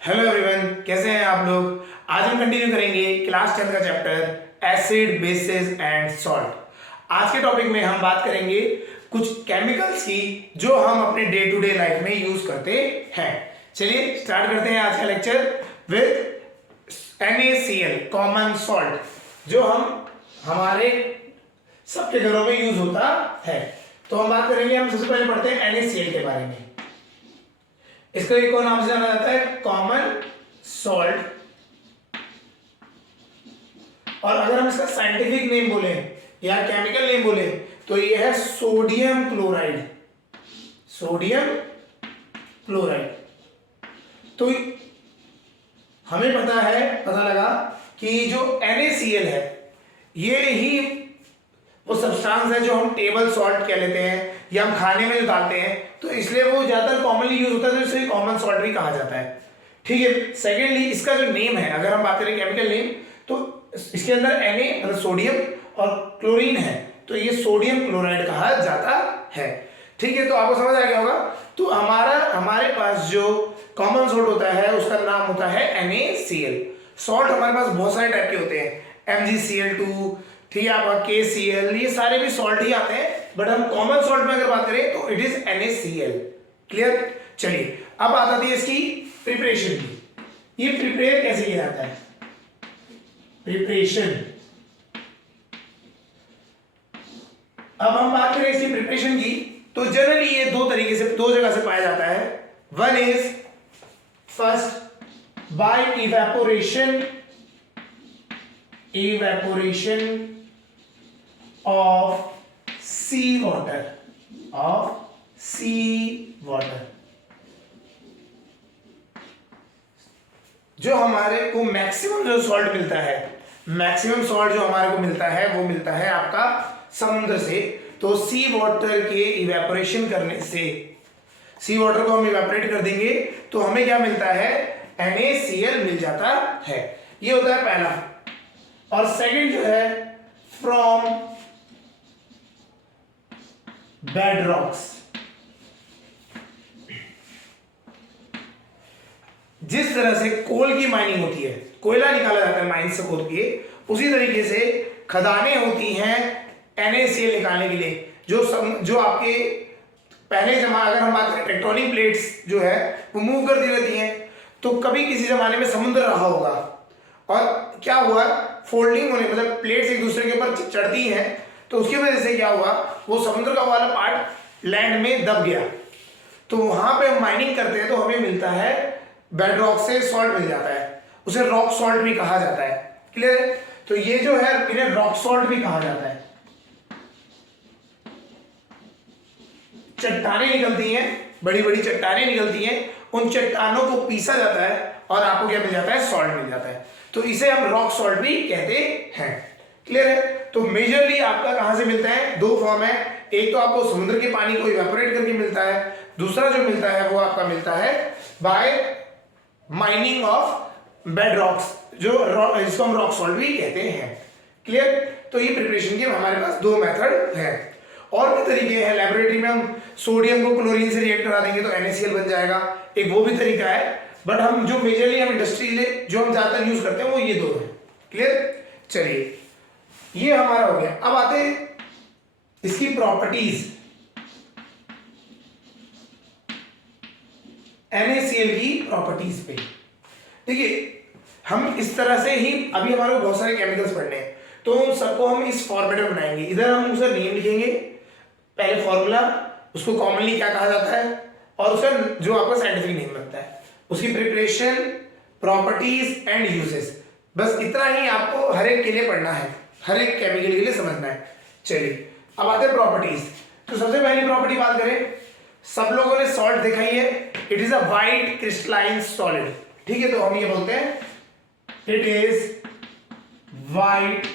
Hello everyone, कैसे हैं आप लोग। आज हम कंटिन्यू करेंगे क्लास 10 का chapter acid basis and salt. आज के टॉपिक में हम बात करेंगे कुछ केमिकल्स की जो हम अपने डे टू डे लाइफ में यूज करते हैं। चलिए स्टार्ट करते हैं आज का lecture with NaCl common salt, जो हम हमारे सबके घरों में यूज होता है। तो हम बात करेंगे, हम सबसे पहले पढ़ते हैं NaCl के बारे में। इसको एक और नाम से जाना जाता है कॉमन सॉल्ट, और अगर हम इसका साइंटिफिक नेम बोले या केमिकल नेम बोले तो ये है सोडियम क्लोराइड। Sodium chloride. तो हमें पता लगा कि जो NaCl है ये ही वो सब्सटेंस है जो हम टेबल सॉल्ट कह लेते हैं या हम खाने में जो डालते हैं, तो इसलिए वो ज्यादातर कॉमनली यूज होता है, तो इसे कॉमन सॉल्ट भी कहा जाता है। ठीक है। सेकेंडली, इसका जो नेम है, अगर हम बात करें केमिकल नेम, तो इसके अंदर Na मतलब सोडियम और क्लोरीन है, तो ये सोडियम क्लोराइड कहा जाता है। ठीक है, तो आपको समझ आ गया होगा। तो हमारे पास जो कॉमन सॉल्ट होता है उसका नाम होता है NaCl। सॉल्ट हमारे पास बहुत सारे टाइप के होते हैं, MgCl2, ठीक है, आपका KCl, ये सारे भी सॉल्ट ही आते हैं, बट हम कॉमन सॉल्ट में अगर बात करें तो इट इज NaCl। क्लियर। चलिए अब बात आती है इसकी प्रिपरेशन की। ये प्रिपेयर कैसे किया जाता है, प्रिपरेशन। अब हम बात करें इसकी प्रिपरेशन की, तो जनरली ये दो जगह से पाया जाता है। One is first by evaporation of sea water, जो हमारे को मैक्सिमम जो सॉल्ट मिलता है, मैक्सिमम सॉल्ट जो हमारे को मिलता है वो मिलता है आपका समुद्र से। तो सी वाटर के इवेपोरेशन करने से, सी वाटर को हम इवेपोरेट कर देंगे तो हमें क्या मिलता है, NaCl मिल जाता है। ये होता है पहला। और सेकंड जो है फ्रॉम बेड रॉक्स। जिस तरह से कोल की माइनिंग होती है, कोयला निकाला जाता है माइन से खोद के, उसी तरीके से खदानें होती हैं NaCl निकालने के लिए। जो आपके पहले अगर हम बात करें, टेक्टोनिक प्लेट्स जो है वो मूव करती रहती हैं, तो कभी किसी जमाने में समुद्र रहा होगा और क्या हुआ, फोल्डिंग होने मतलब प्लेट्स एक दूसरे के ऊपर चढ़ती हैं, तो उसकी वजह से क्या हुआ, वो समुद्र का वाला पार्ट लैंड में दब गया। तो वहां पे हम माइनिंग करते हैं तो हमें मिलता है बेड रॉक से सॉल्ट मिल जाता है, उसे रॉक सॉल्ट भी कहा जाता है। क्लियर। तो ये जो है इन्हें रॉक सॉल्ट भी कहा जाता है। चट्टानें निकलती हैं, बड़ी बड़ी चट्टानें निकलती हैं, उन चट्टानों को पीसा जाता है और आपको क्या मिल जाता है, सॉल्ट मिल जाता है। तो इसे हम रॉक सॉल्ट भी कहते हैं। क्लियर है। तो मेजरली आपका कहां से मिलता है, दो फॉर्म है। एक तो आपको समुद्र के पानी को इवेपोरेट करके मिलता है, दूसरा जो मिलता है वो आपका मिलता है by mining of bed rocks, जिसको हम रॉक सॉल्ट भी कहते हैं। क्लियर। तो ये प्रिपरेशन के हमारे पास दो मेथड है। और भी तरीके हैं, लेबोरेटरी में हम सोडियम को क्लोरीन से रिएक्ट करा देंगे तो NaCl बन जाएगा, एक वो भी तरीका है। बट हम जो मेजरली हम इंडस्ट्री जो हम ज्यादातर यूज करते हैं वो ये दो है। क्लियर। चलिए ये हमारा हो गया। अब आते हैं इसकी प्रॉपर्टीज, NaCl की प्रॉपर्टीज पे। देखिए हम इस तरह से ही, अभी हमारे को बहुत सारे केमिकल्स पढ़ने हैं, तो उन सबको हम इस फॉर्मेट में बनाएंगे। इधर हम उसका नेम लिखेंगे, पहले फॉर्मूला, उसको कॉमनली क्या कहा जाता है, और उसका जो आपका साइंटिफिक नेम बनता है, उसकी प्रिपरेशन, प्रॉपर्टीज एंड यूजेस। बस इतना ही आपको हर एक के लिए पढ़ना है, हर एक केमिकल के लिए समझना है। चलिए अब आते हैं प्रॉपर्टीज। तो सबसे पहली प्रॉपर्टी बात करें, सब लोगों ने सॉल्ट देखा ही है, it is a white crystalline solid. ठीक है, तो हम ये बोलते हैं it is white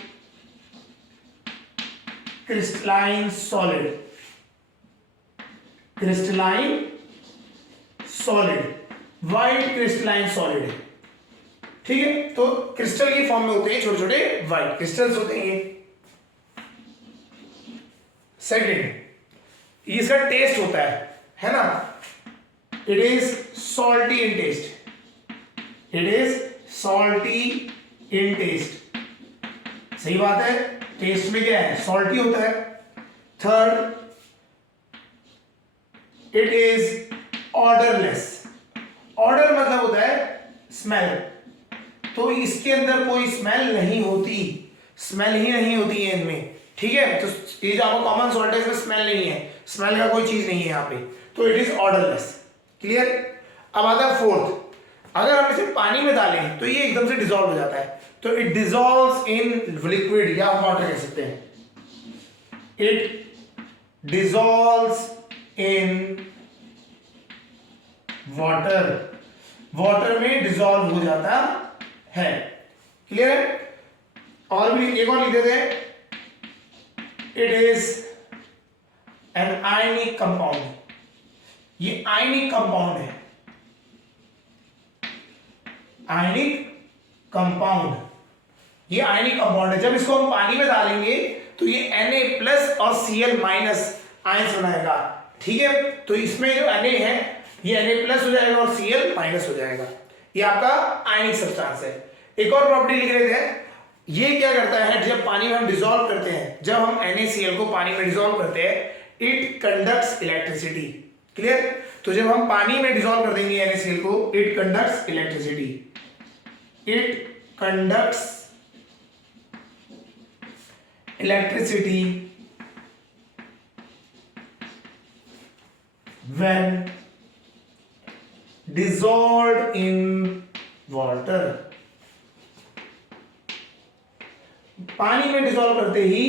crystalline solid. Crystalline solid, white crystalline solid है। ठीक है, तो क्रिस्टल की फॉर्म में होते हैं, छोटे छोटे वाइट क्रिस्टल्स होते हैं ये। सेकंड, इसका टेस्ट होता है ना, it is salty in taste. It is salty in taste. सही बात है, टेस्ट में क्या है, सॉल्टी होता है। Third, it is odourless. Order मतलब होता है स्मेल, तो इसके अंदर कोई स्मेल नहीं होती, स्मेल ही नहीं होती है इनमें, ठीक है। तो ये जो आपको कॉमन सॉल्ट है इसमें स्मेल नहीं है, स्मेल का कोई चीज नहीं है यहाँ पे, तो इट इज ऑर्डरलेस। क्लियर। अब आता है फोर्थ, अगर हम इसे पानी में डालें तो ये एकदम से डिसॉल्व हो जाता है, तो इट डिसॉल्व्स इन लिक्विड या वाटर कह सकते हैं। It dissolves in water, water में डिसॉल्व हो जाता है। क्लियर है। और भी एक और लिख देते हैं, it is an ionic compound. ये आयनिक कंपाउंड है, आयनिक कंपाउंड, ये आयनिक कंपाउंड है। जब इसको हम पानी में डालेंगे तो ये Na+ और Cl- आयंस बनाएगा, ठीक है। तो इसमें जो Na है ये Na+ हो जाएगा और Cl- हो जाएगा, ये आपका आयनिक सब्सटेंस है। एक और प्रॉपर्टी लिख लेते हैं, ये क्या करता है, जब पानी में हम डिसॉल्व करते हैं, जब हम NaCl को पानी में डिसॉल्व करते हैं, इट कंडक्ट्स इलेक्ट्रिसिटी। क्लियर। तो जब हम पानी में डिसॉल्व कर देंगे NaCl को, it conducts electricity, it conducts electricity when dissolved in water। पानी में डिसॉल्व करते ही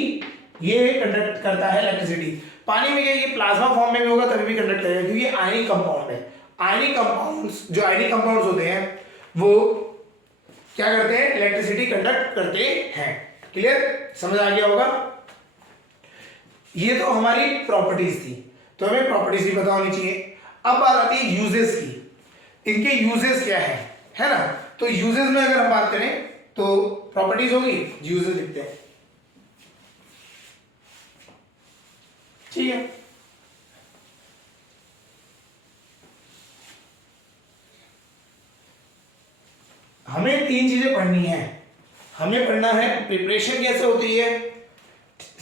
ये कंडक्ट करता है इलेक्ट्रिसिटी। पानी में क्या, ये प्लाज्मा फॉर्म में भी होगा तभी भी कंडक्ट करेगा, क्योंकि ये आयनिक कंपाउंड है। आयनिक कंपाउंड्स, जो आयनिक कंपाउंड्स होते हैं वो क्या करते हैं, इलेक्ट्रिसिटी कंडक्ट करते हैं। क्लियर, समझ आ गया होगा। ये तो हमारी प्रॉपर्टीज थी, तो हमें प्रॉपर्टीज भी पता होनी चाहिए। अब बात आती है यूजेस की, इनके यूजेस क्या है ना। तो यूजेस में अगर हम बात करें तो प्रॉपर्टीज होगी, यूजेस लिखते हैं, ठीक है। हमें तीन चीजें पढ़नी है, हमें पढ़ना है प्रिपरेशन कैसे होती है,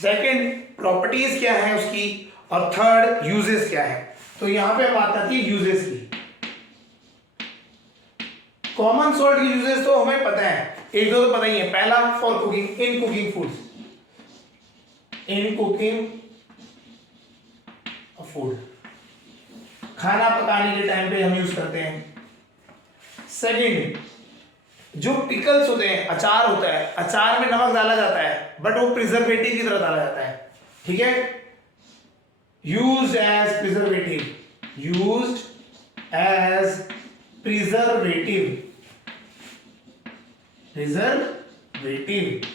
सेकंड प्रॉपर्टीज क्या है उसकी, और थर्ड यूजेस क्या है। तो यहां पे बात आती है यूजेस की। कॉमन सॉल्ट की यूजेस तो हमें पता है, एक दो तो पता ही है। पहला, for cooking, in cooking foods, in cooking food, खाना पकाने के टाइम पे हम यूज करते हैं। सेकंड, जो पिकल्स होते हैं, अचार होता है, अचार में नमक डाला जाता है बट वो प्रिजर्वेटिव की तरह डाला जाता है, ठीक है। Used as preservative, used as preservative, preservative,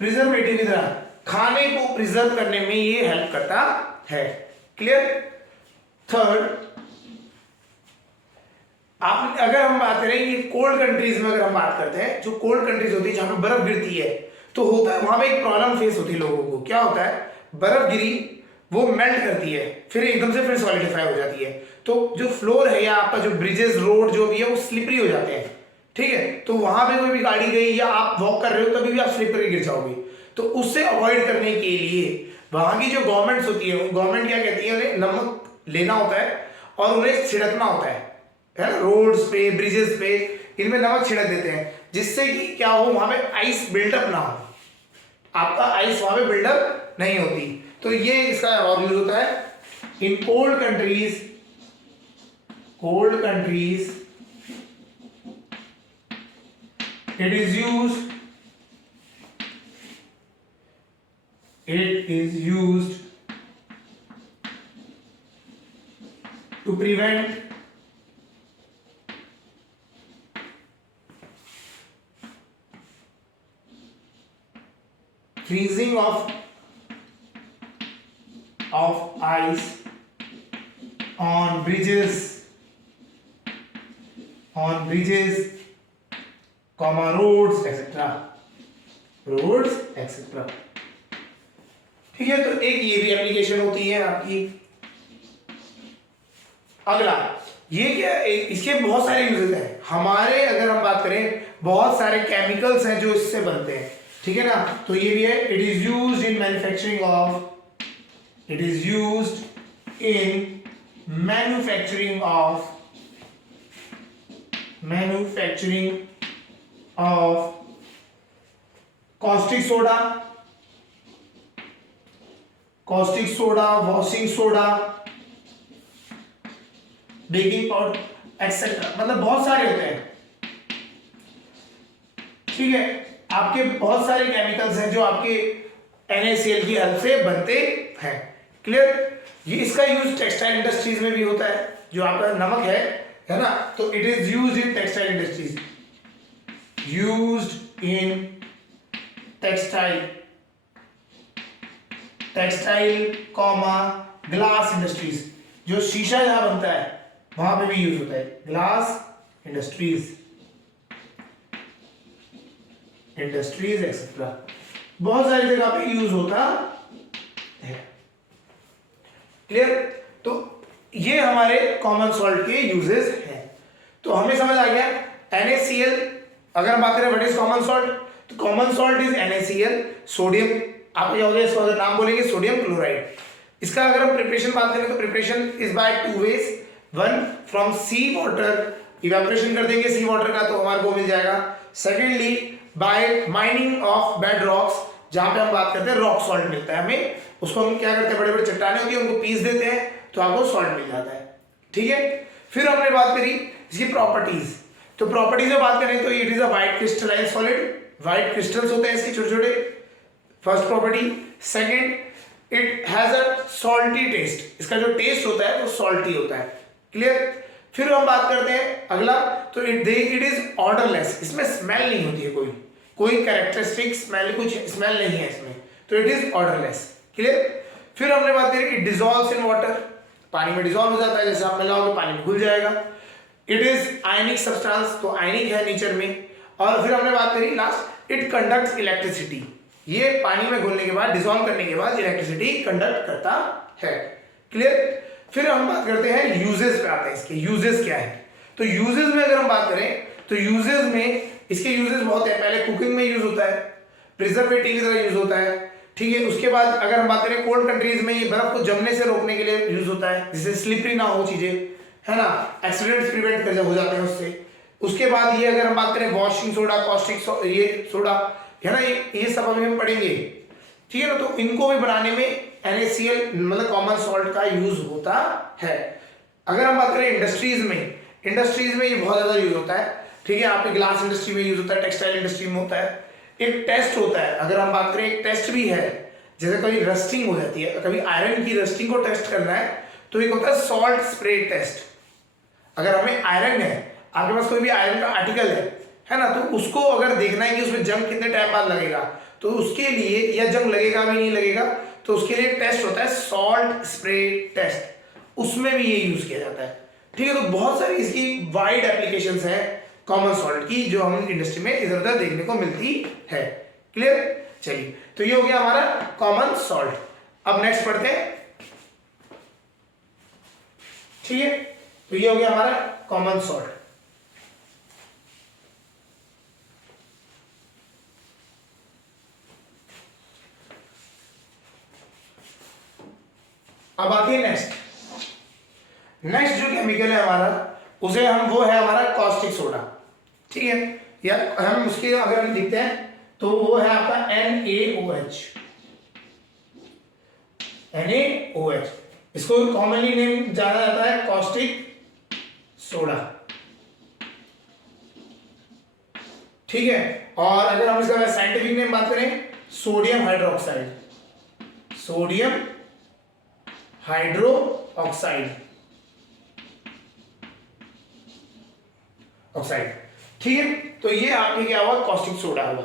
preservative की तरह खाने को प्रिजर्व करने में ये हेल्प करता है। क्लियर। थर्ड, आप अगर हम बात करें ये कोल्ड कंट्रीज में, अगर हम बात करते हैं, जो कोल्ड कंट्रीज होती है जहां पे बर्फ गिरती है, तो होता है वहां पे एक प्रॉब्लम फेस होती है लोगों को। क्या होता है, बर्फ गिरी, वो मेल्ट करती है, फिर एकदम से फिर सॉलिडिफाई हो जाती है, तो जो फ्लोर है या आपका जो ब्रिजेस, रोड जो भी है, वो स्लिपरी हो जाते हैं, ठीक है। तो वहां पे कोई भी गाड़ी गई या आप वॉक कर रहे हो तभी भी आप स्लिपरी गिर जाओगे। तो उससे अवॉइड करने के लिए वहां की जो गवर्नमेंट्स होती है, गवर्नमेंट क्या कहती है, उन्हें नमक लेना होता है और उन्हें छिड़कना होता है ना, रोड्स पे, ब्रिजेस पे, इनमें नमक छिड़क देते हैं, जिससे कि क्या हो, वहां पे आइस बिल्डअप ना हो, आपका आइस वहां पे बिल्डअप नहीं होती। तो ये इसका और यूज होता है in cold countries, cold countries it is used, it is used to prevent freezing of ice on bridges, roads etc, roads etc, ठीक है। तो एक ये भी एप्लीकेशन होती है आपकी। अगला, ये क्या इसके बहुत सारे यूजेस हैं हमारे, अगर हम बात करें बहुत सारे केमिकल्स हैं जो इससे बनते हैं, ठीक है ना। तो ये भी है, it is used in manufacturing of, it is used in manufacturing of caustic soda, washing soda, baking powder etcetera, मतलब बहुत सारे होते हैं, ठीक है। आपके बहुत सारे केमिकल्स हैं जो आपके NaCl की हेल्प से बनते हैं, क्लियर। ये इसका यूज टेक्सटाइल इंडस्ट्रीज में भी होता है, जो आपका नमक है ना, तो it is used in textile industries, used in textile comma glass industries, जो शीशा जहां बनता है वहां पे भी यूज होता है, ग्लास इंडस्ट्रीज एक्सेट्रा, बहुत सारी जगह पे यूज होता है, क्लियर। तो ये हमारे कॉमन सॉल्ट के यूजेस हैं। तो हमें समझ आ गया NaCl, अगर हम बात करें व्हाट इज कॉमन सॉल्ट, तो common salt is NaCl, sodium, आप क्या हो गया इसका नाम बोलेंगे सोडियम क्लोराइड। इसका अगर हम प्रिपरेशन बात करें तो preparation is by 2 ways, one from sea water, evaporation कर देंगे सी वाटर का तो हमारे को मिल जाएगा, secondly by mining of bed rocks, जहां पे हम बात करते हैं रॉक सॉल्ट मिलता है हमें, उसको हम क्या करते हैं, बड़े बड़े चट्टानें होती है उनको पीस देते हैं तो आपको सॉल्ट मिल जाता है, ठीक है। फिर हमने बात करी इसकी प्रॉपर्टीज, तो प्रॉपर्टीज में बात करें तो it is a white crystalline solid, white crystals होते हैं इसके छोटे छोटे, first property. Second, it has a salty taste, इसका जो टेस्ट होता है वो सॉल्टी होता है, क्लियर। फिर हम बात करते हैं अगला, तो इट इज ऑर्डरलेस, इसमें स्मेल नहीं होती है, कोई कैरेक्टरिस्टिक स्मेल, कुछ स्मेल नहीं है इसमें, तो इट इज ऑर्डरलेस, क्लियर। फिर हमने बात करी इट डिसॉल्व्स इन वाटर, पानी में डिसॉल्व हो जाता है, जैसे आप मिलाओगे पानी में घुल जाएगा। इट इज आयनिक सब्सटेंस, तो आयनिक है नेचर में। और फिर हमने बात करी लास्ट, इट कंडक्ट्स इलेक्ट्रिसिटी, ये पानी में घुलने के बाद डिसॉल्व करने के बाद इलेक्ट्रिसिटी कंडक्ट करता है, क्लियर। फिर हम बात करते हैं यूजेस पे आते हैं, इसके यूजेस क्या है। तो यूजेस में अगर हम बात करें तो यूजेस में इसके यूजेस बहुत है, पहले कुकिंग में यूज होता है, प्रिजर्वेटिव की तरह यूज होता है, ठीक है। उसके बाद अगर हम बात करें कोल्ड कंट्रीज में ये बर्फ को जमने से रोकने के लिए यूज होता है, जिससे स्लिपरी ना हो चीजें, है ना, एक्सीडेंट्स प्रिवेंट कर हो जाते हैं उससे। उसके बाद ये अगर हम बात करें वॉशिंग सोडा, कॉस्टिक ये सोडा, है ना, ये सब अभी हम पढ़ेंगे, ठीक है ना। तो इनको भी बनाने में NaCl मतलब कॉमन सॉल्ट का यूज होता है। अगर हम बात करें इंडस्ट्रीज में ये बहुत ज्यादा यूज होता है, ठीक है। आपके ग्लास इंडस्ट्री में यूज होता है, टेक्सटाइल इंडस्ट्री में होता है। एक टेस्ट होता है, अगर हम बात करें एक टेस्ट भी है, जैसे कभी रस्टिंग हो जाती है, कभी आयरन की रस्टिंग को टेस्ट करना है तो एक होता है सॉल्ट स्प्रे टेस्ट। अगर हमें आयरन है, आपके पास कोई भी आयरन का आर्टिकल है ना, तो उसको अगर देखना है कि उसमें जंग कितने टाइम बाद लगेगा, तो उसके लिए, या जंग लगेगा भी नहीं लगेगा, तो उसके लिए टेस्ट होता है सॉल्ट स्प्रे टेस्ट, उसमें भी ये यूज किया जाता है, ठीक है। तो बहुत सारी इसकी वाइड एप्लीकेशंस हैं कॉमन सॉल्ट की, जो हम इंडस्ट्री में इधर उधर देखने को मिलती है, क्लियर। चलिए, तो ये हो गया हमारा कॉमन सॉल्ट। अब नेक्स्ट पढ़ते हैं, ठीक है। तो ये हो गया हमारा कॉमन सॉल्ट। अब आती है नेक्स्ट जो केमिकल है हमारा, उसे हम, वो है हमारा कॉस्टिक सोडा, ठीक है। या हम उसके अगर हम लिखते हैं तो वो है आपका NaOH, इसको कॉमनली नेम जाना जाता है कॉस्टिक सोडा, ठीक है। और अगर हम इसका साइंटिफिक नेम बात करें, सोडियम हाइड्रोक्साइड, ठीक है। तो ये आपके क्या हुआ, कॉस्टिक सोडा हुआ।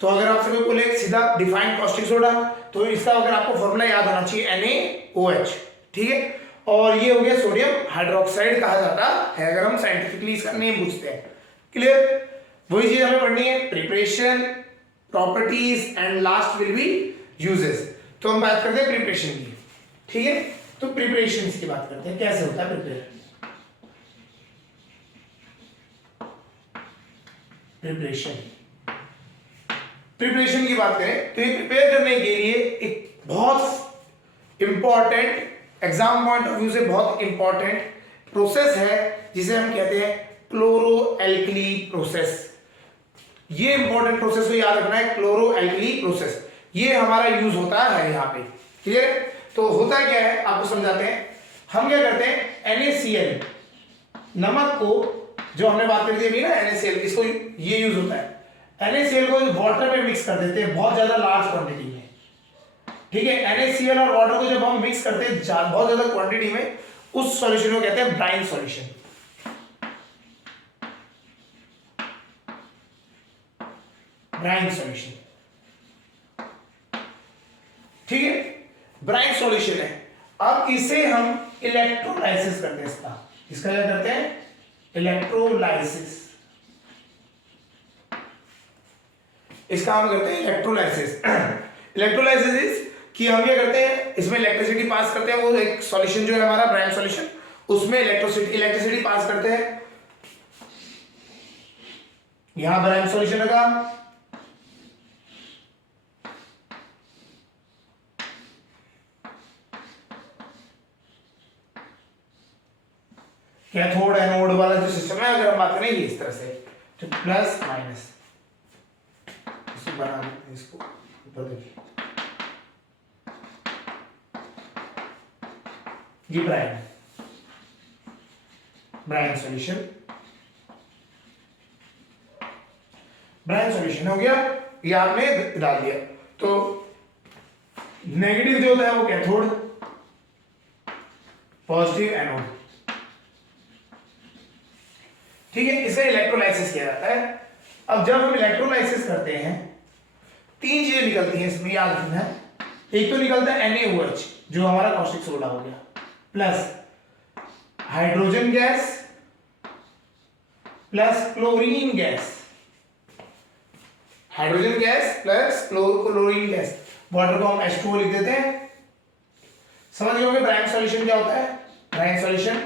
तो अगर आपसे कोई बोले सीधा डिफाइन कॉस्टिक सोडा, तो इसका अगर आपको फॉर्मूला याद होना चाहिए NaOH, ठीक है। और ये हो गया सोडियम हाइड्रोक्साइड कहा जाता है, अगर हम साइंटिफिकली इसका नेम पूछते हैं, क्लियर। वही चीज हमें पढ़नी है, preparation, properties and last will be uses. तो हम बात करते हैं प्रिपरेशन की, ठीक है। तो प्रिपरेशन की बात करते हैं, कैसे होता है प्रिपरेशन। प्रिपरेशन। प्रिपरेशन की बात करें तो ये प्रिपेयर करने के लिए एक बहुत important exam point of view से बहुत इंपॉर्टेंट प्रोसेस है जिसे हम कहते हैं क्लोरो एल्कली प्रोसेस। ये इंपॉर्टेंट प्रोसेस को याद रखना है, क्लोरो एल्कली प्रोसेस। ये हमारा यूज होता है यहाँ पे, क्लियर। तो होता क्या है आपको समझाते हैं। हम क्या करते हैं, NaCl नमक को, जो हमने बात करी थी अभी ना NaCl, इसको ये यूज होता है। NaCl को वाटर में मिक्स कर देते हैं बहुत ज्यादा लार्ज क्वांटिटी में, ठीक है। NaCl और वाटर को जब हम मिक्स करते हैं बहुत ज्यादा क्वांटिटी में, उस सॉल्यूशन को कहते हैं ब्राइन सॉल्यूशन। ब्राइन सॉल्यूशन, ठीक है, ब्राइन सॉल्यूशन है। अब इसे हम इलेक्ट्रोलाइसिस करते हैं। इसका क्या करते हैं, इलेक्ट्रोलाइसिस। इसका हम करते हैं इलेक्ट्रोलाइसिस। इलेक्ट्रोलाइसिस इज कि हम क्या करते हैं, इसमें इलेक्ट्रिसिटी पास करते हैं। वो एक सॉल्यूशन जो है हमारा ब्राइन सॉल्यूशन, उसमें इलेक्ट्रिसिटी पास करते हैं। यहां ब्राइन सॉल्यूशन लगा, कैथोड एनोड वाला जो सिस्टम है, अगर हम बात करें ये इस तरह से, तो प्लस माइनस, इसको बना देते हैं, इसको ऊपर देखिए, ये ब्राइन सॉल्यूशन, ब्राइन सॉल्यूशन हो गया। ये आपने डाल दिया। तो नेगेटिव जो होता है वो कैथोड, पॉजिटिव एनोड, ठीक है। इसे इलेक्ट्रोलाइसिस किया जाता है। अब जब हम इलेक्ट्रोलाइसिस करते हैं, तीन चीजें निकलती हैं इसमें, याद रखना है। एक तो निकलता है NaOH जो हमारा कॉस्टिक सोडा हो गया, plus hydrogen gas plus chlorine gas, hydrogen gas plus chlorine gas. Water को हम H2O लिख देते हैं। समझ गए होंगे ब्राइन सॉल्यूशन क्या होता है, ब्राइन सॉल्यूशन।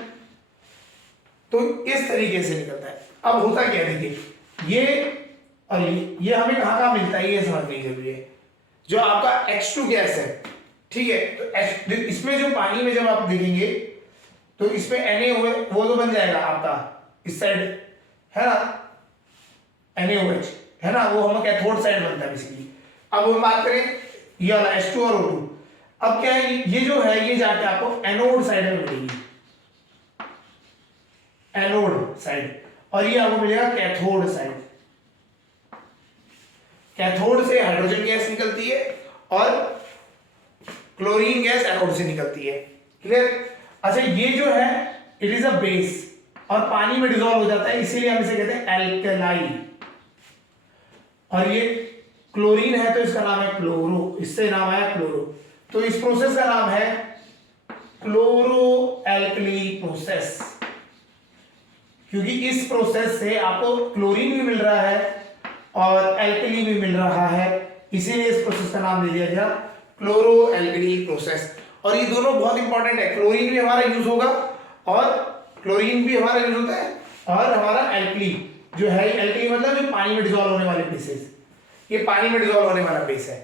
तो इस तरीके से निकलता है। अब होता क्या है, देखिए ये और ये हमें कहाँ मिलता है, ये समझने की जरूरी है। जो आपका H2 गैस है, ठीक है, तो इसमें जो पानी में जब आप देखेंगे तो इसमें Na वो तो बन जाएगा आपका इस साइड, है ना, NaOH है ना, वो हम कैथोड साइड बनता है बेसिकली। अब हम बात करें ये वाला H2 और O2, अब क्या है, ये जो है ये जाके आपको एनोड साइड में मिलेगी, एनोड साइड, और ये आपको मिलेगा कैथोड साइड। कैथोड से हाइड्रोजन गैस निकलती है और क्लोरीन गैस एनोड से निकलती है, क्लियर। अच्छा, ये जो है इट इज अ बेस और पानी में डिसॉल्व हो जाता है, इसीलिए हम इसे कहते हैं एल्कलाई। और ये क्लोरीन है तो इसका नाम है क्लोरो, इससे नाम आया क्लोरो। तो इस प्रोसेस का नाम है क्लोरो एल्कली प्रोसेस, क्योंकि इस प्रोसेस से आपको क्लोरीन भी मिल रहा है और एल्कली भी मिल रहा है, इसीलिए इस प्रोसेस का नाम दे दिया गया क्लोरो एल्कली प्रोसेस। और ये दोनों बहुत इंपॉर्टेंट है, क्लोरीन भी हमारा यूज होगा और क्लोरीन भी हमारा यूज होता है, और हमारा एल्कली जो है, एल्कली मतलब जो पानी में डिसॉल्व होने वाले बेसेस, ये पानी में डिसॉल्व होने वाला बेस है,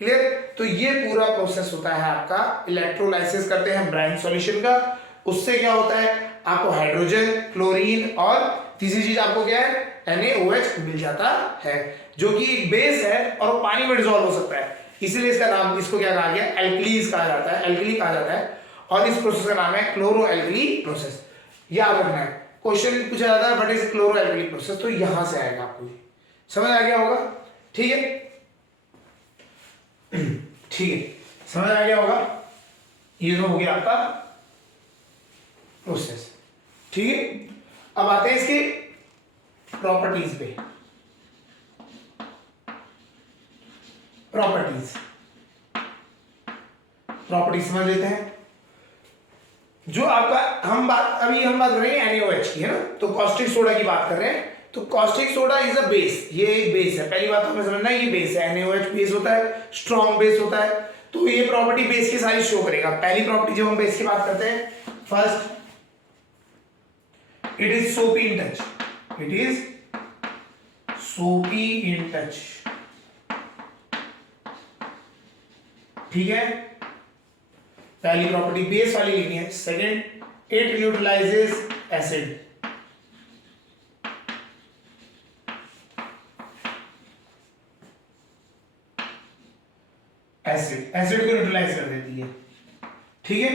क्लियर। तो ये पूरा प्रोसेस होता है आपका, इलेक्ट्रोलाइसिस करते हैं ब्राइन सॉल्यूशन का। उससे क्या होता है, आपको हाइड्रोजन, क्लोरीन और तीसरी चीज आपको क्या है, NaOH मिल जाता है, जो कि एक बेस है और पानी में डिसॉल्व हो सकता है, इसीलिए इसका नाम, इसको क्या कहा गया, एल्कलीज कहा जाता है, एल्कली कहा जाता है। और इस प्रोसेस का नाम है क्लोरो एल्कली प्रोसेस। याद रखना है, क्वेश्चन पूछा जाता है what is chloro alkali process, तो यहां से आएगा, आपको समझ आ गया होगा, ठीक है, ठीक है, समझ आ गया होगा। ये तो हो गया आपका प्रोसेस, ठीक है। अब आते हैं इसके प्रॉपर्टीज पे। प्रॉपर्टीज समझ लेते हैं। जो आपका हम बात कर रहे हैं NaOH की, है ना, तो कॉस्टिक सोडा की बात कर रहे हैं। तो caustic soda is a base, ये एक बेस है, पहली बात हमें समझना है, ये बेस है, NaOH बेस होता है, स्ट्रॉन्ग बेस होता है। तो ये प्रॉपर्टी बेस की सारी शो करेगा। पहली प्रॉपर्टी जब हम बेस की बात करते हैं, फर्स्ट इट इज सोपी इन टच, इट इज सोपी इन टच, ठीक है, पहली प्रॉपर्टी बेस वाली लिखनी है। Second, it neutralises acid, acid को न्यूट्रलाइज कर देती है, ठीक है।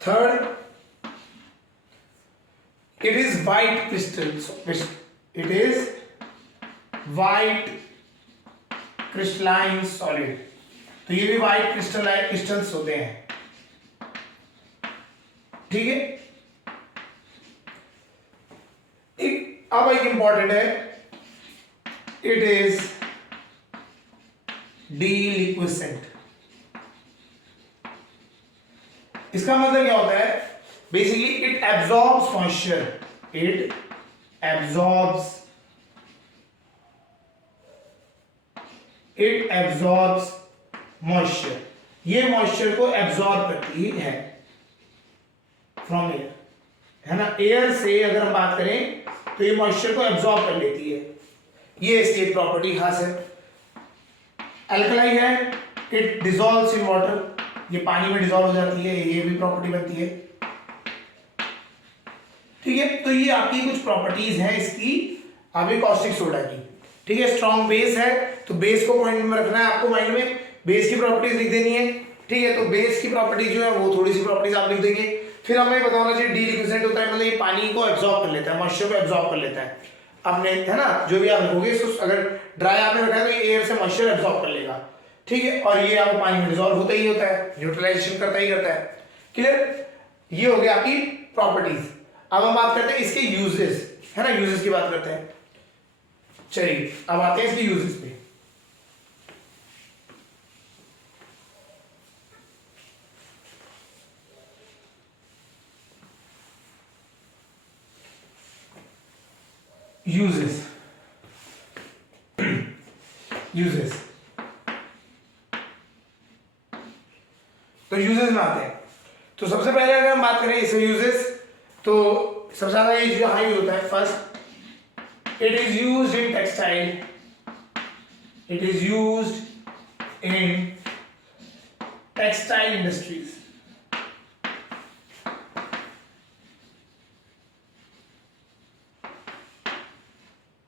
Third, it is white crystal, it is white crystalline solid, तो ये भी वाइट क्रिस्टल्स होते हैं, ठीक है। अब एक इंपॉर्टेंट है, इट इज डीलिक्विसेंट। इसका मतलब क्या होता है, basically it absorbs moisture, it absorbs moisture, ये मॉइस्चर को एब्जॉर्ब करती है फ्रॉम एयर, है ना। एयर से अगर हम बात करें तो ये मॉइस्चर को एब्जॉर्ब कर लेती है, ये इसकी एक प्रॉपर्टी खास है। अल्कलाई है, इट डिसॉल्व्स इन वाटर, ये पानी में डिसॉल्व हो जाती है, ये भी प्रॉपर्टी बनती है, ठीक है। तो ये आपकी कुछ प्रॉपर्टीज हैं इसकी, अभी कॉस्टिक सोडा की, ठीक है। स्ट्रॉन्ग बेस है, तो बेस को पॉइंट में रखना है आपको, माइंड में बेस की प्रॉपर्टीज लिख देनी है, ठीक है। तो बेस की प्रॉपर्टी जो है वो थोड़ी सी प्रॉपर्टीज आप लिख देंगे। फिर हमें बताना चाहिए डीलिक्विसेंट होता है, मतलब ये पानी को एब्जॉर्ब कर लेता है, मॉइस्चर को एब्जॉर्ब कर लेता है। आपने, है ना, जो भी आप लिखोगे इसको अगर ड्राई आपने रखा है तो ये एयर से मॉइस्चर एब्जॉर्ब कर लेगा, ठीक है। और ये आपको पानी में डिसॉल्व होता ही होता है, न्यूट्रलाइजेशन करता ही करता है, क्लियर। ये हो गया आपकी प्रॉपर्टीज। अब हम बात करते हैं इसके यूजेस, है ना, यूजेस की बात करते हैं। चलिए अब आते हैं इसके यूजेस पे। यूजेस तो यूजेस में आते हैं। तो सबसे पहले अगर हम बात करें इसके यूजेस, तो सबसे ज्यादा ये जो यूज होता है, first, it is used in textile, it is used in textile industries,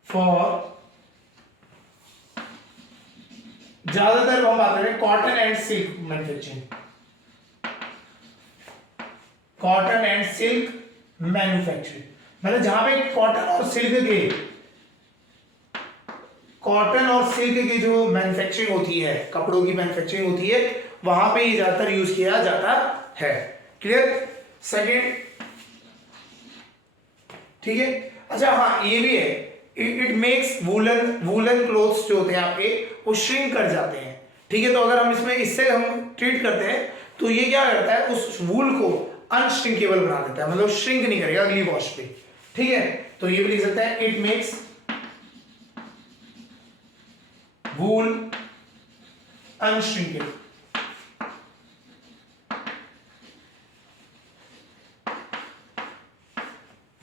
for, ज्यादातर हम बात करें cotton and silk manufacturing, cotton and silk manufacturing, मतलब जहां पे कॉटन और सिल्क के जो मैन्युफैक्चरिंग होती है, कपड़ों की मैन्युफैक्चरिंग होती है, वहां पे ये ज्यादातर यूज किया जाता है, क्लियर। सेकेंड, ठीक है। अच्छा हाँ, ये भी है, इट मेक्स वूलन क्लोथ्स जो होते हैं आपके, वो श्रिंक कर जाते हैं, ठीक है। तो अगर हम इससे हम ट्रीट करते हैं तो ये क्या करता है, उस वूल को अनश्रिंकेबल बना देता है, मतलब श्रिंक नहीं करेगा अगली वॉश पे, ठीक है। तो ये भी लिख सकता है, इट मेक्स वूल अनश्रिंकेबल।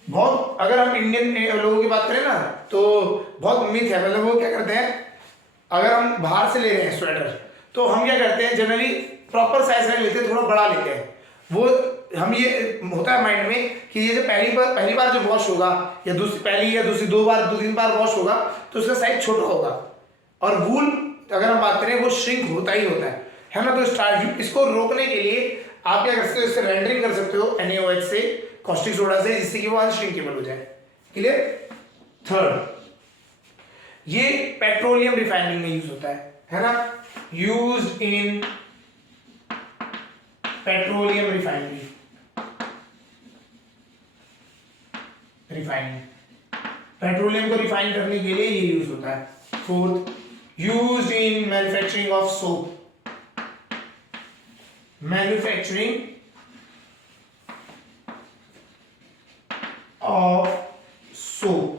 बहुत, अगर हम इंडियन लोगों की बात करें ना, तो बहुत मिथ है, मतलब वो क्या करते हैं, अगर हम बाहर से ले रहे हैं स्वेटर, तो हम क्या करते हैं, जनरली प्रॉपर साइज नहीं लेते, थोड़ा बड़ा लेते हैं। वो हम, ये होता है माइंड में कि ये जो पहली बार जो वॉश होगा, या पहली या दूसरी 2 बार वॉश होगा, तो उसका साइज छोटा होगा। और वूल अगर हम बात करें, वो श्रिंक होता ही होता है ना। तो इसको रोकने के लिए आप क्या कर सकते हो, इससे रेंडरिंग कर सकते हो NaOH से, कॉस्टिक सोडा से, जिससे कि वो अनश्रिंकेबल हो जाए, क्लियर। थर्ड, ये पेट्रोलियम रिफाइनिंग में यूज होता है ना, used in petroleum refining, petroleum को रिफाइन करने के लिए ये यूज होता है। Fourth, used in manufacturing of soap, manufacturing of soap,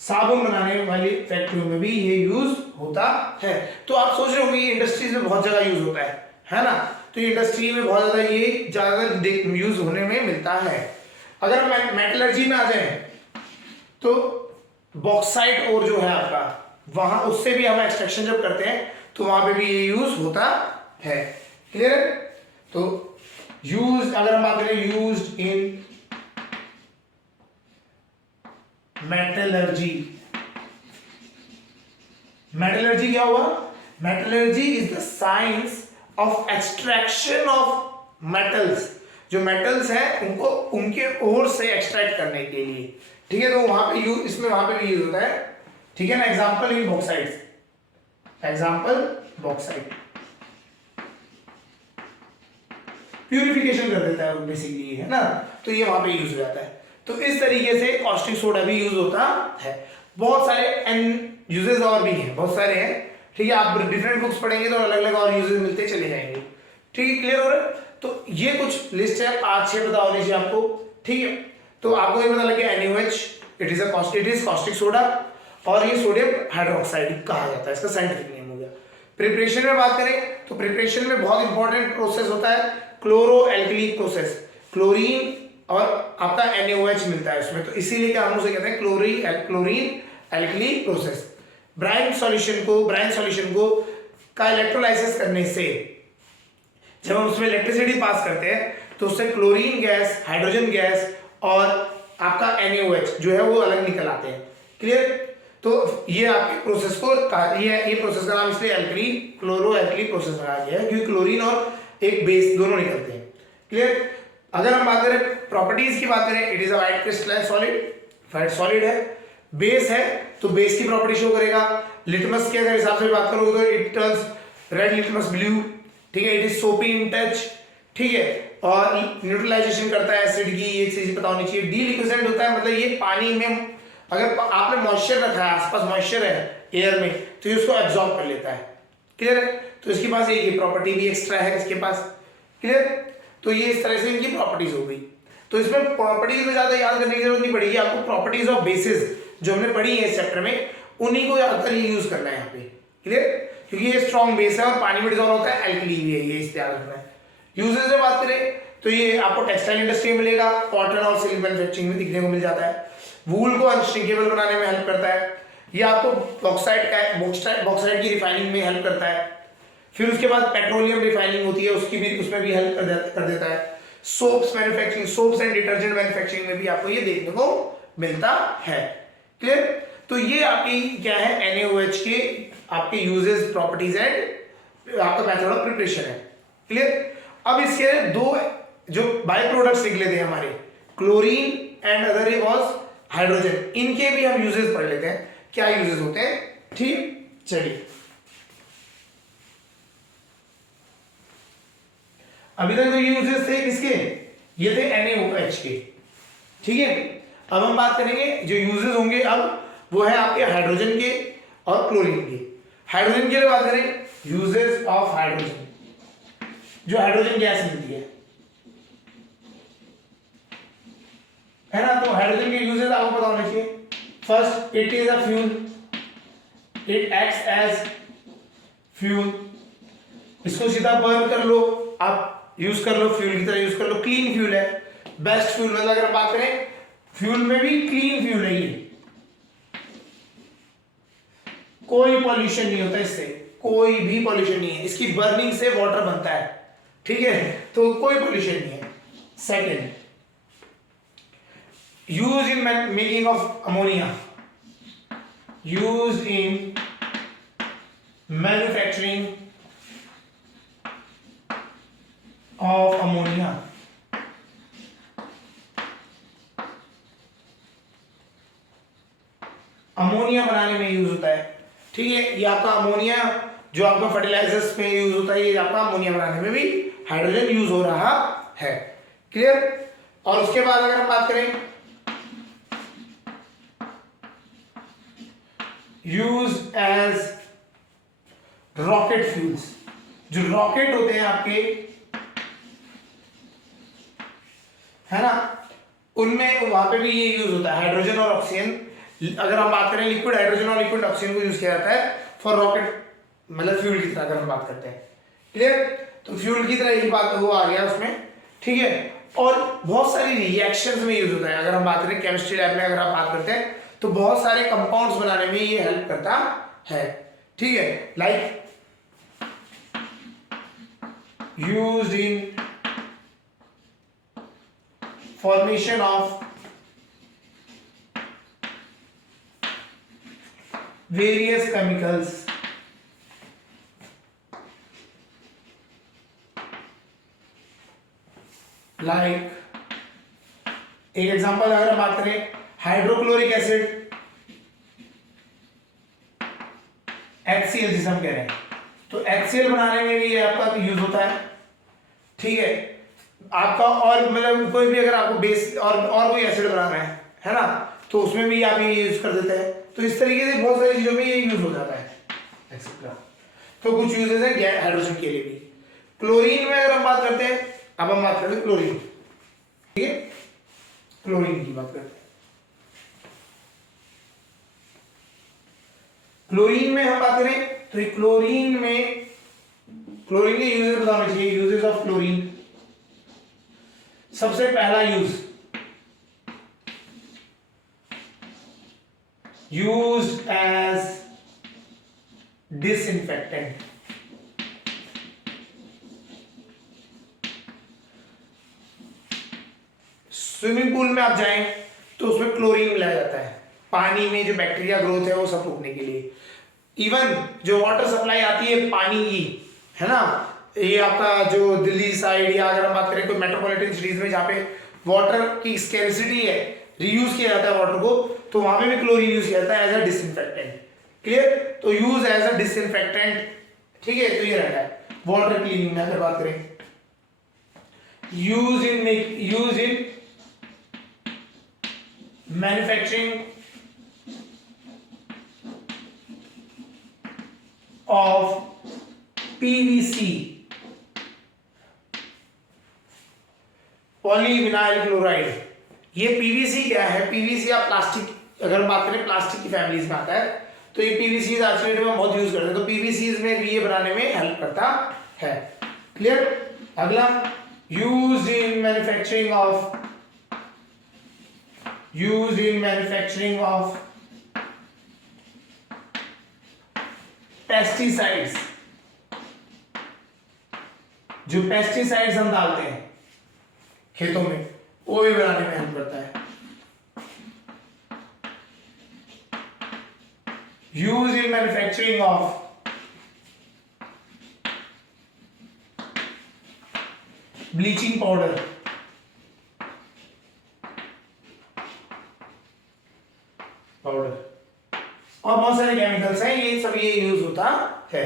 साबुन बनाने वाली फैक्ट्रियों में भी ये यूज होता है। तो आप सोच रहे होंगे ये इंडस्ट्रीज में बहुत जगह यूज होता है ना। तो इंडस्ट्री में बहुत ज्यादा ये ज्यादा यूज होने में मिलता है। अगर हम मेटलर्जी में आ जाए, तो बॉक्साइट और जो है आपका वहां उससे भी हम एक्सट्रैक्शन जब करते हैं तो वहां पे भी ये यूज होता है। क्लियर है? तो यूज, अगर हम बात करें यूज्ड इन मेटलर्जी, मेटलर्जी क्या हुआ? Metallurgy is the science of extraction of metals. जो मेटल्स हैं उनको उनके ओर से एक्सट्रैक्ट करने के लिए, ठीक है। तो वहां पे यूज, इसमें वहां पे भी यूज होता है, ठीक है ना। Example in बॉक्साइट्स, example bauxite purification कर देता है बेसिकली, है ना। तो ये वहां पे यूज हो जाता है। तो इस तरीके से कॉस्टिक सोडा भी यूज होता है। बहुत सारे एन यूजेस और भी हैं, बहुत सारे हैं, ठीक है। आप डिफरेंट बुक्स पढ़ेंगे तो अलग अलग और यूजेस मिलते चले जाएंगे, ठीक है। क्लियर हो रहा है? तो ये कुछ लिस्ट है, 5-6 पता होने चाहिए आपको, ठीक है। तो आपको ये पता लगे NaOH, it is caustic soda, और ये सोडियम हाइड्रोक्साइड कहा जाता है, इसका साइंटिफिक नेम हो गया। प्रिपरेशन में बात करें तो प्रिपरेशन में बहुत इंपॉर्टेंट प्रोसेस होता है क्लोरो एल्कली प्रोसेस। क्लोरीन और आपका NaOH मिलता है उसमें, तो इसीलिए क्या हम उसे कहते हैं chlorine alkali process. Brine solution को का इलेक्ट्रोलाइसिस करने से जब हम उसमें इलेक्ट्रिसिटी पास करते हैं तो उससे क्लोरीन गैस, हाइड्रोजन गैस और आपका NaOH जो है वो अलग निकल आते हैं। क्लियर? तो ये आपके प्रोसेस को ये प्रोसेस का नाम इसलिए क्लोरो एल्कली प्रोसेस रखा गया है क्योंकि क्लोरीन और एक बेस दोनों निकलते हैं। क्लियर? अगर हम बात करें प्रॉपर्टीज की बात करें, it is a white crystalline solid, white solid है, बेस है तो बेस की प्रॉपर्टी शो करेगा। लिटमस के अगर हिसाब से बात करोगे तो it turns red litmus blue, ठीक है। इट इज सोपी इन टच, ठीक है। और न्यूट्रलाइजेशन करता है एसिड की, ये चीज पता होनी चाहिए। डीलिक्विसेंट होता है, मतलब ये पानी में अगर आपने मॉइस्चर रखा है, आसपास मॉइस्चर है एयर में, तो ये उसको एब्जॉर्ब कर लेता है। क्लियर है? तो इसके पास एक प्रॉपर्टी भी एक्स्ट्रा है इसके पास। क्लियर? तो ये इस तरह से इनकी प्रॉपर्टीज हो गई। तो इसमें प्रॉपर्टीज में ज्यादा याद करने की जरूरत नहीं पड़ेगी आपको। प्रॉपर्टीज ऑफ बेसिस जो हमने पढ़ी है इस चैप्टर में, उन्हीं को ज्यादातर ये यूज करना है यहाँ पे। क्लियर? क्योंकि ये स्ट्रॉन्ग बेस है और पानी में डिसॉल्व होता है, एल्कली भी है, ये इस याद रखना है। यूजेस में बात करें तो ये आपको टेक्सटाइल इंडस्ट्री में मिलेगा, कॉटन और सिल्क मैन्युफैक्चरिंग में दिखने को मिल जाता है। वूल को अनश्रिंकेबल बनाने में हेल्प करता है। ये आपको बॉक्साइट की रिफाइनिंग में हेल्प करता है। फिर उसके बाद पेट्रोलियम रिफाइनिंग होती है, उसमें भी हेल्प कर देता है। Soaps manufacturing, soaps and detergent manufacturing में भी आपको ये देखने को मिलता है। क्लियर? तो ये आपकी क्या है, NaOH के आपके यूजेस, प्रॉपर्टीज एंड आपका मेथड ऑफ प्रिपरेशन है। क्लियर? अब इसके दो जो बाय प्रोडक्ट्स निकले थे हमारे, chlorine and other was hydrogen, इनके भी हम यूजेस पढ़ लेते हैं, क्या यूजेस होते हैं। ठीक, चलिए अभी तक तो यूजेस थे किसके, ये थे NaOH के, ठीक है। अब हम बात करेंगे जो यूजेस होंगे, अब वो है आपके हाइड्रोजन के और क्लोरीन के। हाइड्रोजन के लिए बात करें, यूजेस ऑफ हाइड्रोजन, जो हाइड्रोजन गैस मिलती है ना। तो हाइड्रोजन के यूजेस आपको पता होने चाहिए। First, it is a fuel, it acts as fuel. इसको सीधा बर्न कर लो, आप यूज कर लो, फ्यूल की तरह यूज कर लो। क्लीन फ्यूल है, बेस्ट फ्यूल, मतलब अगर बात करें फ्यूल में भी क्लीन फ्यूल है ये, कोई पॉल्यूशन नहीं होता इससे, कोई भी पॉल्यूशन नहीं है। इसकी बर्निंग से वाटर बनता है, ठीक है, तो कोई पॉल्यूशन नहीं है। Second, use in making of ammonia, use in manufacturing of ammonia. Ammonia बनाने में यूज होता है, ठीक है। ये आपका अमोनिया जो आपका फर्टिलाइजर्स में यूज होता है, ये आपका अमोनिया बनाने में भी हाइड्रोजन यूज हो रहा है। क्लियर? और उसके बाद अगर हम बात करें यूज एज रॉकेट फ्यूल्स, जो रॉकेट होते हैं आपके, है ना, उनमें वहां पे भी ये यूज होता है, हाइड्रोजन और ऑक्सीजन। अगर हम बात करें लिक्विड हाइड्रोजन और लिक्विड ऑक्सीजन को यूज किया जाता है फॉर रॉकेट, मतलब फ्यूल की तरह अगर हम बात करते हैं। क्लियर? तो फ्यूल की तरह ही बात वो आ गया उसमें, ठीक है। और बहुत सारी रिएक्शंस में यूज होता है। अगर हम बात करें केमिस्ट्री लैब में, अगर आप बात करते हैं तो बहुत सारे कंपाउंड्स बनाने में ये हेल्प करता है। ठीक है, like used in formation of various chemicals like, एक एग्जांपल अगर हम बात करें हाइड्रोक्लोरिक एसिड, HCl जिसे हम कह रहे हैं, तो HCl बनाने में भी ये आपका यूज होता है। ठीक है, आपका और मतलब कोई भी अगर आपको बेस और कोई एसिड बनाना है ना, तो उसमें भी आप ये यूज कर देते हैं। तो इस तरीके से बहुत सारी चीजों में ये यूज हो जाता है एक्सेट्रा। तो कुछ यूजेस है हाइड्रोजन के लिए भी। क्लोरीन में अगर हम बात करते हैं, अब हम बात करते हैं क्लोरीन। ठीक है, क्लोरीन की बात करते हैं। क्लोरीन में हम बात करें तो क्लोरीन के यूजेस बताने चाहिए। यूजेस ऑफ क्लोरीन, सबसे पहला use as disinfectant. Swimming pool में आप जाएं तो उसमें क्लोरीन मिलाया जाता है, पानी में जो बैक्टीरिया ग्रोथ है वो सब रोकने के लिए। इवन जो वाटर सप्लाई आती है पानी की, है ना, ये आपका जो दिल्ली साइड या अगर हम बात करें कोई मेट्रोपॉलिटन सिटीज में जहाँ पे वाटर की स्कैर्सिटी है, रीयूज किया जाता है वाटर को, तो वहां पे भी क्लोरीन यूज किया जाता है एज अ डिसइंफेक्टेंट। क्लियर, तो यूज एज अ डिसइंफेक्टेंट। ठीक है, तो ये रहता है वाटर क्लीनिंग में अगर बात करें। Use in manufacturing of PVC, polyvinyl chloride. ये PVC क्या है? PVC आप प्लास्टिक, अगर बात करें प्लास्टिक की फैमिलीज में आता है, तो ये PVC आज के डेट में बहुत यूज करते हैं, तो PVC में भी ये बनाने में हेल्प करता है। क्लियर, अगला use in manufacturing of pesticides. जो पेस्टिसाइड्स हम डालते हैं खेतों में, वो भी बनाने में हेल्प करता है। Use in manufacturing of bleaching powder. और बहुत सारे केमिकल्स हैं, ये सब ये यूज होता है।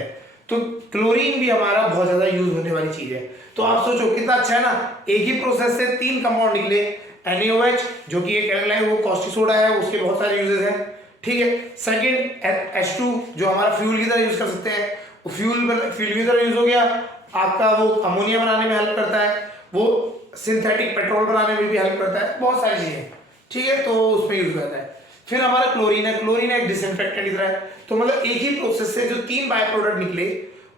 तो क्लोरीन भी हमारा बहुत ज्यादा यूज होने वाली चीज है। तो आप सोचो कितना अच्छा है ना, एक ही प्रोसेस से 3 कंपाउंड निकले। NaOH जो कि एक एल्कलाइन, वो कॉस्टिक सोडा है, उसके बहुत सारे यूजेस हैं। ठीक है, सेकंड H2 जो हमारा फ्यूल की तरह यूज कर सकते हैं, वो फ्यूल की तरह यूज हो गया। आपका वो अमोनिया बनाने में हेल्प करता है, वो सिंथेटिक पेट्रोल बनाने में भी हेल्प करता है, बहुत सारी चीजें। ठीक है, तो उसमें यूज करता है। फिर हमारा क्लोरीन एक डिसइंफेक्टेंट की तरह है। तो मतलब एक ही प्रोसेस से जो 3 बाय प्रोडक्ट निकले,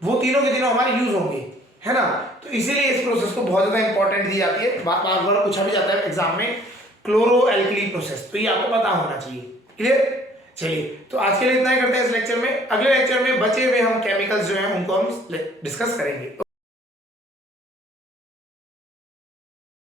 वो तीनों के तीनों हमारे यूज होंगे, है ना। तो इसीलिए इस प्रोसेस को बहुत ज्यादा इंपॉर्टेंट दी जाती है। बार बार पूछा भी जाता है एग्जाम में, क्लोरो एल्कली प्रोसेस, तो ये आपको पता होना चाहिए। क्लियर, चलिए तो आज के लिए इतना ही करते हैं इस लेक्चर में। अगले लेक्चर में बचे हुए हम केमिकल्स जो हैं उनको हम डिस्कस करेंगे।